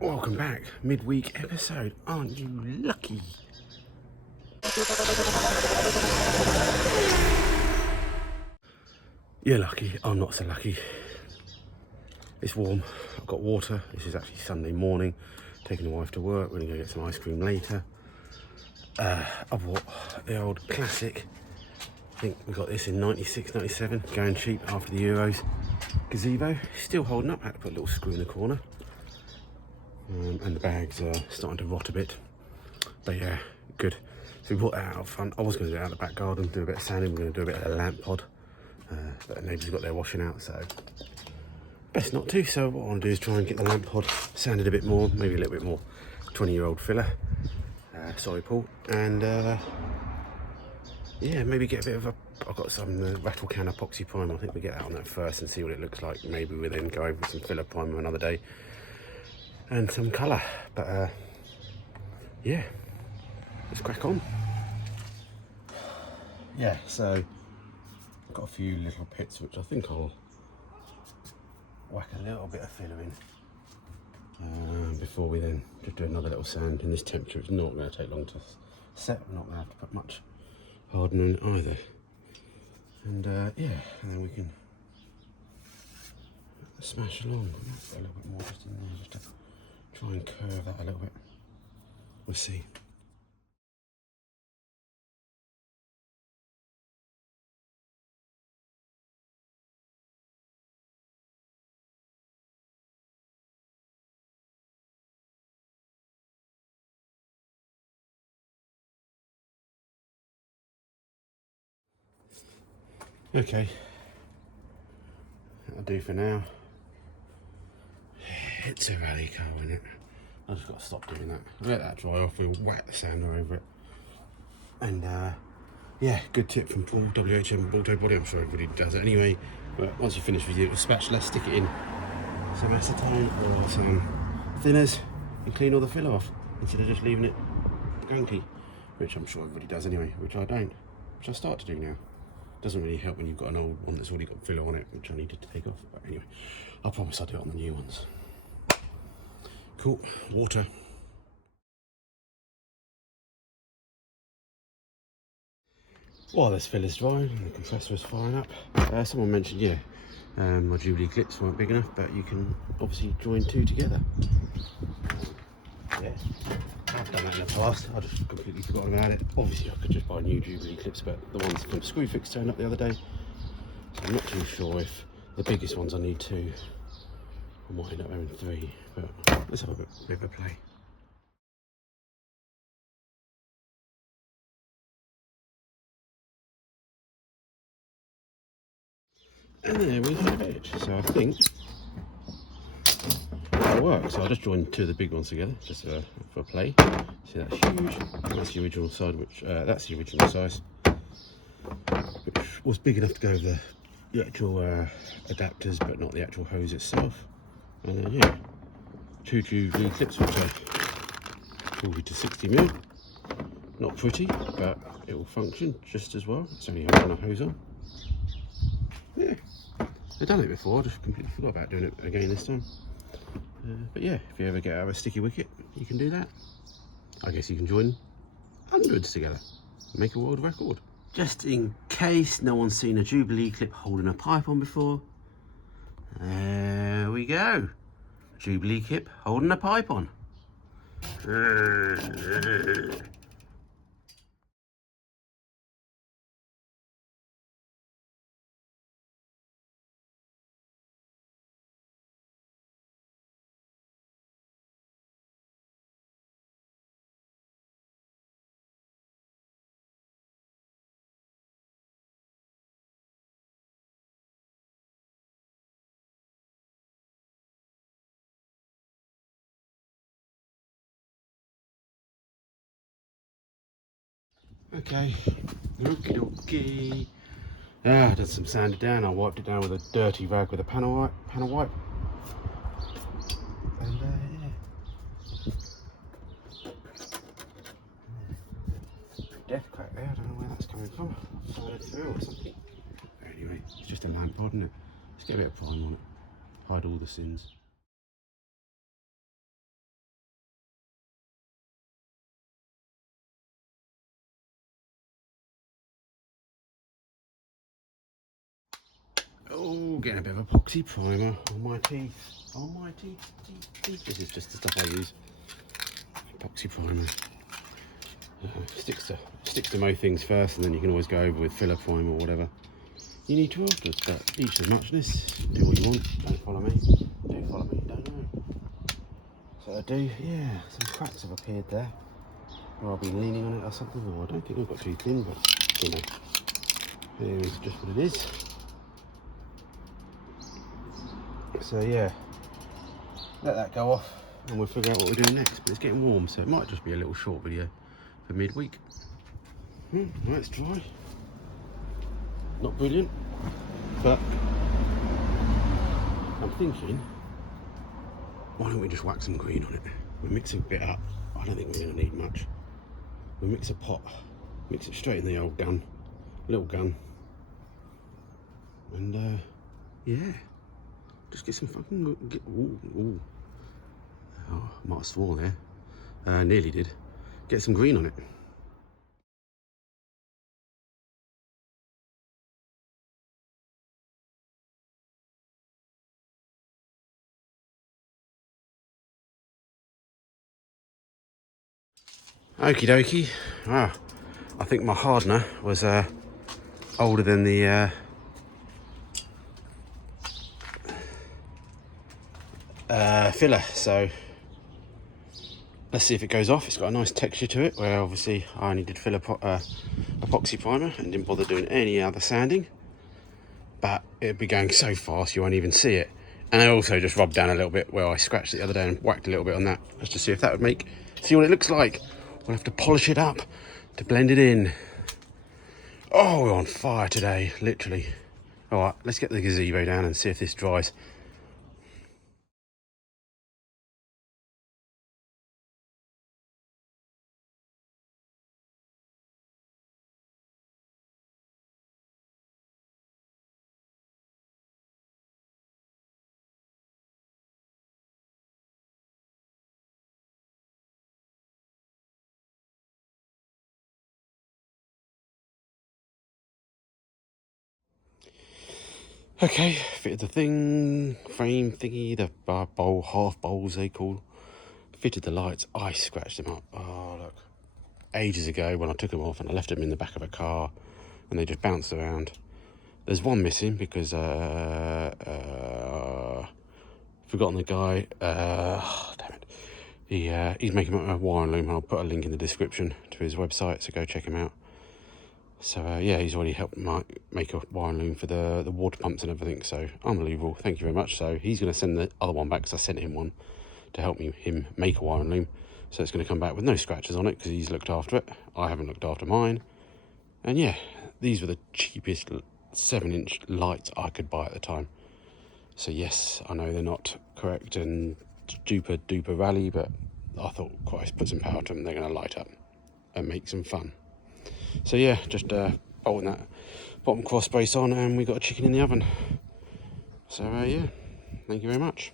Welcome back, midweek episode. Aren't you lucky? You're lucky, I'm not so lucky. It's warm, I've got water. This is actually Sunday morning, taking the wife to work. We're gonna go get some ice cream later. I bought the old classic, I think we got this in 96, 97, going cheap after the Euros. Gazebo, still holding up, had to put a little screw in the corner. And the bag's starting to rot a bit, but yeah, good. So we brought that out front. I was going to do it out the back garden, do a bit of sanding. We're going to do a bit of a lamp pod that the neighbours got their washing out, so best not to. So what I want to do is try and get the lamp pod sanded a bit more, maybe a little bit more 20-year-old filler, sorry Paul, and yeah, maybe get a bit of a, I've got some rattle can epoxy primer. I think we get that on that first and see what it looks like. Maybe we'll then go over some filler primer another day and some colour, but yeah, let's crack on. Yeah, so I've got a few little pits which I think I'll whack a little bit of filler in before we then just do another little sand. In this temperature it's not going to take long to set. I'm not going to have to put much hardener in either, and yeah, and then we can smash along. I might put a little bit more just in there, just to try and curve that a little bit. We'll see. Okay, that'll do for now. It's a rally car, isn't it? I just got to stop doing that. Let that dry off, we'll whack the sander over it. And yeah, good tip from Paul, WHM Auto Body. I'm sure everybody does it anyway. But once you finish with your spatula, stick it in some acetone or some thinners and clean all the filler off instead of just leaving it gunky, which I'm sure everybody does anyway, which I don't, which I start to do now. Doesn't really help when you've got an old one that's already got filler on it, which I need to take off. But anyway, I promise I'll do it on the new ones. Cool, water. While this filler's drying and the compressor is firing up, someone mentioned, yeah, my Jubilee clips weren't big enough, but you can obviously join two together. Yeah, I've done that in the past. I just completely forgot about it. Obviously, I could just buy new Jubilee clips, but the ones from Screwfix turned up the other day, so I'm not too sure if the biggest ones I need two. I might end up having three, but let's have a bit of a play. And there we have it. So I think that'll work. So I'll just join two of the big ones together, just for play. See, that's huge. That's the original side, which that's the original size, which was big enough to go over the actual adapters, but not the actual hose itself. And then yeah, two Jubilee clips, which are 40 to 60mm. Not pretty, but it will function just as well. It's only holding a hose on. Yeah, I've done it before, I just completely forgot about doing it again this time. But yeah, if you ever get out of a sticky wicket, you can do that. I guess you can join hundreds together and make a world record. Just in case no one's seen a Jubilee clip holding a pipe on before, there we go. Jubilee clip holding a pipe on. Okay, okie. I did some sanded down. I wiped it down with a dirty rag with a panel wipe. And yeah. Death crack there, I don't know where that's coming from. Fired through or something. Anyway, it's just a lamp pod, isn't it? Let's get a bit of prime on it. Hide all the sins. Oh, getting a bit of epoxy primer on my teeth. On my teeth. This is just the stuff I use. Epoxy primer. Sticks to most things first, and then you can always go over with filler primer or whatever you need to afterwards. But each their muchness. Do what you want. Don't follow me. Do follow me. Don't know. So I do. Yeah, some cracks have appeared there. Or I've been leaning on it or something. Or I don't think I've got too thin, but you know, here is just what it is. So yeah, let that go off, and we'll figure out what we're doing next. But it's getting warm, so it might just be a little short video for midweek. Well, it's dry. Not brilliant, but I'm thinking, why don't we just whack some green on it? We're mixing a bit up. I don't think we're going to need much. We mix a pot, mix it straight in the old gun, little gun, and yeah, just get some fucking. Ooh. Oh, I might have sworn there. Nearly did. Get some green on it. Okie dokie. Ah, I think my hardener was older than the filler, so let's see if it goes off. It's got a nice texture to it, where obviously I only did filler epoxy primer and didn't bother doing any other sanding, but it'd be going so fast you won't even see it. And I also just rubbed down a little bit where I scratched it the other day and whacked a little bit on that, just to see if that would see what it looks like. We'll have to polish it up to blend it in. Oh, we're on fire today, literally. All right, let's get the gazebo down and see if this dries. Okay, fitted the frame thingy, the bowl, half bowls they call. Fitted the lights. I scratched them up. Oh, look. Ages ago when I took them off and I left them in the back of a car and they just bounced around. There's one missing because forgotten the guy. Damn it. He's making a wire and loom. I'll put a link in the description to his website, so go check him out. So yeah, he's already helped make a wire and loom for the water pumps and everything. So unbelievable. Thank you very much. So he's going to send the other one back because I sent him one to help him make a wire and loom. So it's going to come back with no scratches on it because he's looked after it. I haven't looked after mine. And yeah, these were the cheapest 7-inch lights I could buy at the time. So yes, I know they're not correct and duper rally, but I thought, Christ, put some power to them. They're going to light up and make some fun. So yeah, just bolting that bottom cross brace on, and we got a chicken in the oven. So yeah, thank you very much.